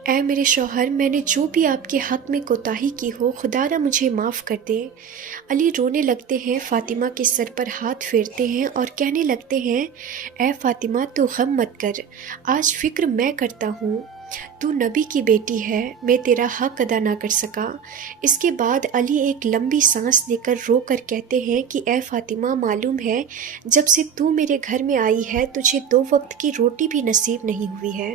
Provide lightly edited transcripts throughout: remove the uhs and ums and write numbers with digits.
اے میرے شوہر، میں نے جو بھی آپ کے حق میں کوتاہی کی ہو، خدا را مجھے معاف کر دے۔ علی رونے لگتے ہیں، فاطمہ کے سر پر ہاتھ پھیرتے ہیں اور کہنے لگتے ہیں، اے فاطمہ تو غم مت کر، آج فکر میں کرتا ہوں، تو نبی کی بیٹی ہے، میں تیرا حق ادا نہ کر سکا۔ اس کے بعد علی ایک لمبی سانس لے کر رو کر کہتے ہیں کہ اے فاطمہ، معلوم ہے جب سے تو میرے گھر میں آئی ہے تجھے 2 وقت کی روٹی بھی نصیب نہیں ہوئی ہے۔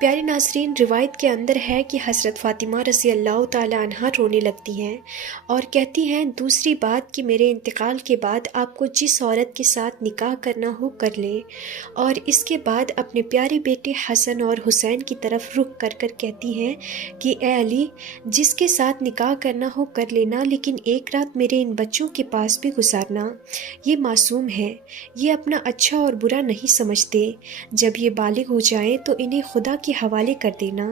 پیارے ناظرین، روایت کے اندر ہے کہ حضرت فاطمہ رضی اللہ تعالی عنہ رونے لگتی ہیں اور کہتی ہیں، دوسری بات کہ میرے انتقال کے بعد آپ کو جس عورت کے ساتھ نکاح کرنا ہو کر لیں، اور اس کے بعد اپنے پیارے بیٹے حسن اور حسین کی طرف رخ کر کر کہتی ہیں کہ اے علی، جس کے ساتھ نکاح کرنا ہو کر لینا، لیکن ایک رات میرے ان بچوں کے پاس بھی گزارنا، یہ معصوم ہے، یہ اپنا اچھا اور برا نہیں سمجھتے، جب یہ بالغ ہو جائیں تو انہیں خدا کے حوالے کر دینا۔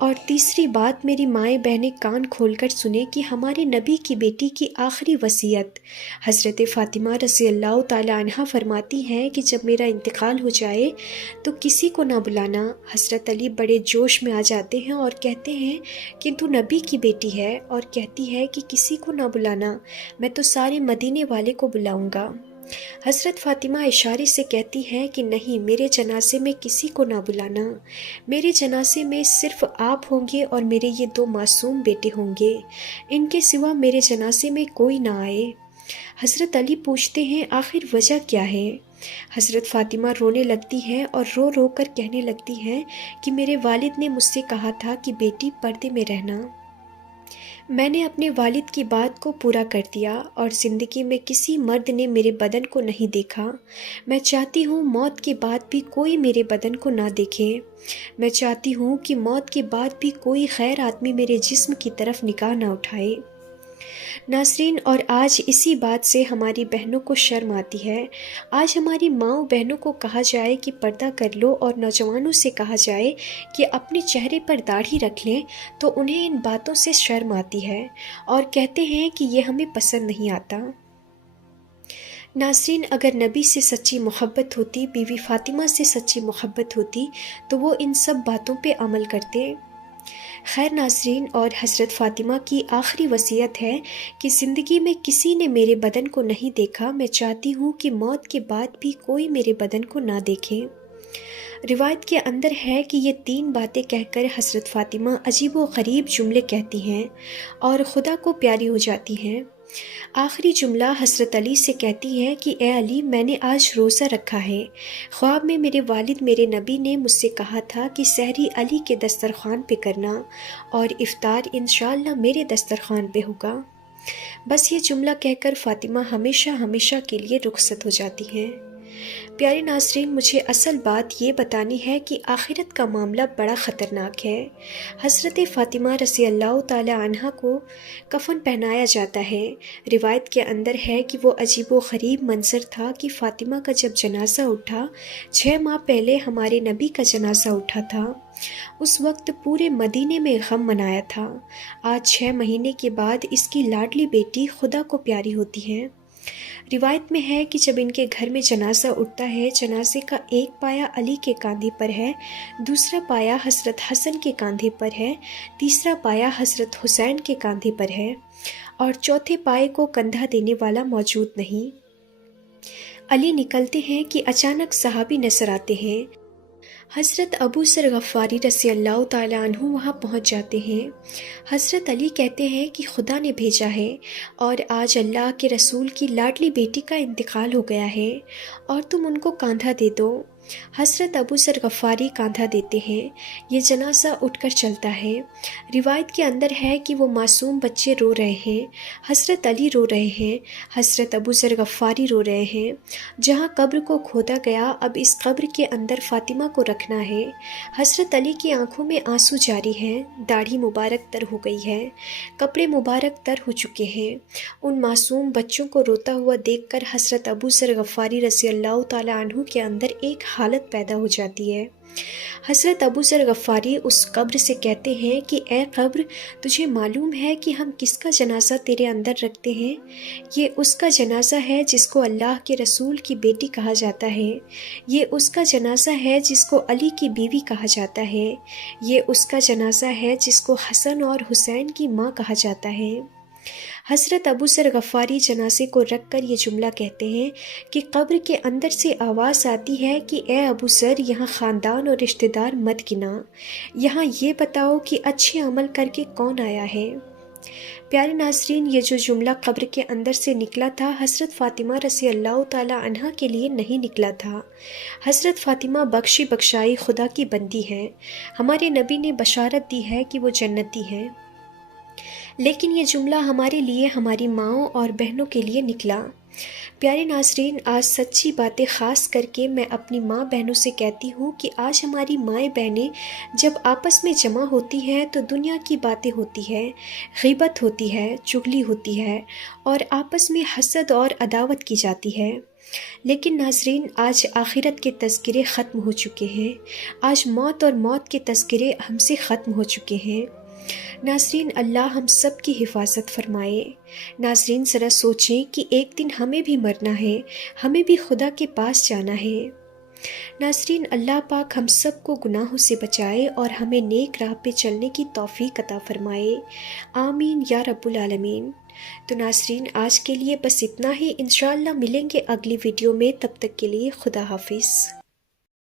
اور تیسری بات، میری مائیں بہنیں کان کھول کر سنیں کہ ہمارے نبی کی بیٹی کی آخری وصیت حضرت فاطمہ رضی اللہ تعالی عنہ فرماتی ہیں کہ جب میرا انتقال ہو جائے تو کسی کو نہ بلانا۔ حضرت علی بڑے جوش میں آ جاتے ہیں اور کہتے ہیں کہ تو نبی کی بیٹی ہے، اور کہتی ہے کہ کسی کو نہ بلانا، میں تو سارے مدینے والے کو بلاؤں گا۔ حضرت فاطمہ اشارے سے کہتی ہیں کہ نہیں، میرے جنازے میں کسی کو نہ بلانا، میرے جنازے میں صرف آپ ہوں گے اور میرے یہ 2 معصوم بیٹے ہوں گے، ان کے سوا میرے جنازے میں کوئی نہ آئے۔ حضرت علی پوچھتے ہیں، آخر وجہ کیا ہے؟ حضرت فاطمہ رونے لگتی ہیں اور رو رو کر کہنے لگتی ہیں کہ میرے والد نے مجھ سے کہا تھا کہ بیٹی پردے میں رہنا، میں نے اپنے والد کی بات کو پورا کر دیا اور زندگی میں کسی مرد نے میرے بدن کو نہیں دیکھا۔ میں چاہتی ہوں موت کے بعد بھی کوئی میرے بدن کو نہ دیکھے۔ میں چاہتی ہوں کہ موت کے بعد بھی کوئی خیر آدمی میرے جسم کی طرف نگاہ نہ اٹھائے۔ ناظرین، اور آج اسی بات سے ہماری بہنوں کو شرم آتی ہے۔ آج ہماری ماؤں بہنوں کو کہا جائے کہ پردہ کر لو، اور نوجوانوں سے کہا جائے کہ اپنے چہرے پر داڑھی رکھ لیں، تو انہیں ان باتوں سے شرم آتی ہے اور کہتے ہیں کہ یہ ہمیں پسند نہیں آتا۔ ناظرین، اگر نبی سے سچی محبت ہوتی، بیوی فاطمہ سے سچی محبت ہوتی، تو وہ ان سب باتوں پہ عمل کرتے۔ خیر ناظرین، اور حضرت فاطمہ کی آخری وصیت ہے کہ زندگی میں کسی نے میرے بدن کو نہیں دیکھا، میں چاہتی ہوں کہ موت کے بعد بھی کوئی میرے بدن کو نہ دیکھے۔ روایت کے اندر ہے کہ یہ 3 باتیں کہہ کر حضرت فاطمہ عجیب و غریب جملے کہتی ہیں اور خدا کو پیاری ہو جاتی ہیں۔ آخری جملہ حضرت علی سے کہتی ہے کہ اے علی، میں نے آج روزہ رکھا ہے، خواب میں میرے والد میرے نبی نے مجھ سے کہا تھا کہ سحری علی کے دسترخوان پہ کرنا اور افطار انشاءاللہ میرے دسترخوان پہ ہوگا۔ بس یہ جملہ کہہ کر فاطمہ ہمیشہ ہمیشہ کے لیے رخصت ہو جاتی ہیں۔ پیارے ناظرین، مجھے اصل بات یہ بتانی ہے کہ آخرت کا معاملہ بڑا خطرناک ہے۔ حضرت فاطمہ رضی اللہ تعالی عنہ کو کفن پہنایا جاتا ہے۔ روایت کے اندر ہے کہ وہ عجیب و غریب منظر تھا کہ فاطمہ کا جب جنازہ اٹھا، 6 ماہ پہلے ہمارے نبی کا جنازہ اٹھا تھا، اس وقت پورے مدینے میں غم منایا تھا۔ آج 6 مہینے کے بعد اس کی لاڈلی بیٹی خدا کو پیاری ہوتی ہے۔ روایت میں ہے کہ جب ان کے گھر میں جنازہ اٹھتا ہے، جنازے کا ایک پایا علی کے کاندھے پر ہے، دوسرا پایا حضرت حسن کے کاندھے پر ہے، تیسرا پایا حضرت حسین کے کاندھے پر ہے، اور چوتھے پائے کو کندھا دینے والا موجود نہیں۔ علی نکلتے ہیں کہ اچانک صحابی نظر آتے ہیں۔ حضرت ابو ذر غفاری رضی اللہ تعالیٰ عنہ وہاں پہنچ جاتے ہیں۔ حضرت علی کہتے ہیں کہ خدا نے بھیجا ہے اور آج اللہ کے رسول کی لاڈلی بیٹی کا انتقال ہو گیا ہے اور تم ان کو کاندھا دے دو۔ حضرت ابو ذر غفاری کاندھا دیتے ہیں، یہ جنازہ اٹھ کر چلتا ہے۔ روایت کے اندر ہے کہ وہ معصوم بچے رو رہے ہیں، حضرت علی رو رہے ہیں، حضرت ابو ذر غفاری رو رہے ہیں۔ جہاں قبر کو کھودا گیا، اب اس قبر کے اندر فاطمہ کو رکھنا ہے۔ حضرت علی کی آنکھوں میں آنسو جاری ہیں، داڑھی مبارک تر ہو گئی ہے، کپڑے مبارک تر ہو چکے ہیں۔ ان معصوم بچوں کو روتا ہوا دیکھ کر حضرت ابو ذر غفاری رضی اللہ تعالیٰ عنہ کے اندر ایک حالت پیدا ہو جاتی ہے۔ حضرت ابو ذر غفاری اس قبر سے کہتے ہیں کہ اے قبر، تجھے معلوم ہے کہ ہم کس کا جنازہ تیرے اندر رکھتے ہیں؟ یہ اس کا جنازہ ہے جس کو اللہ کے رسول کی بیٹی کہا جاتا ہے، یہ اس کا جنازہ ہے جس کو علی کی بیوی کہا جاتا ہے، یہ اس کا جنازہ ہے جس کو حسن اور حسین کی ماں کہا جاتا ہے۔ حضرت ابو ذر غفاری جنازے کو رکھ کر یہ جملہ کہتے ہیں کہ قبر کے اندر سے آواز آتی ہے کہ اے ابو ذر، یہاں خاندان اور رشتہ دار مت گنا، یہاں یہ بتاؤ کہ اچھے عمل کر کے کون آیا ہے۔ پیارے ناظرین، یہ جو جملہ قبر کے اندر سے نکلا تھا، حضرت فاطمہ رضی اللہ تعالی عنہا کے لیے نہیں نکلا تھا۔ حضرت فاطمہ بخشی بخشائی خدا کی بندی ہیں، ہمارے نبی نے بشارت دی ہے کہ وہ جنتی ہیں، لیکن یہ جملہ ہمارے لیے، ہماری ماؤں اور بہنوں کے لیے نکلا۔ پیارے ناظرین، آج سچی باتیں خاص کر کے میں اپنی ماں بہنوں سے کہتی ہوں کہ آج ہماری مائیں بہنیں جب آپس میں جمع ہوتی ہیں تو دنیا کی باتیں ہوتی ہے، غیبت ہوتی ہے، چغلی ہوتی ہے اور آپس میں حسد اور عداوت کی جاتی ہے۔ لیکن ناظرین، آج آخرت کے تذکرے ختم ہو چکے ہیں، آج موت اور موت کے تذکرے ہم سے ختم ہو چکے ہیں۔ ناظرین، اللہ ہم سب کی حفاظت فرمائے۔ ناظرین، ذرا سوچیں کہ ایک دن ہمیں بھی مرنا ہے، ہمیں بھی خدا کے پاس جانا ہے۔ ناظرین، اللہ پاک ہم سب کو گناہوں سے بچائے اور ہمیں نیک راہ پہ چلنے کی توفیق عطا فرمائے، آمین یا رب العالمین۔ تو ناظرین، آج کے لیے بس اتنا ہی، انشاءاللہ ملیں گے اگلی ویڈیو میں، تب تک کے لیے خدا حافظ۔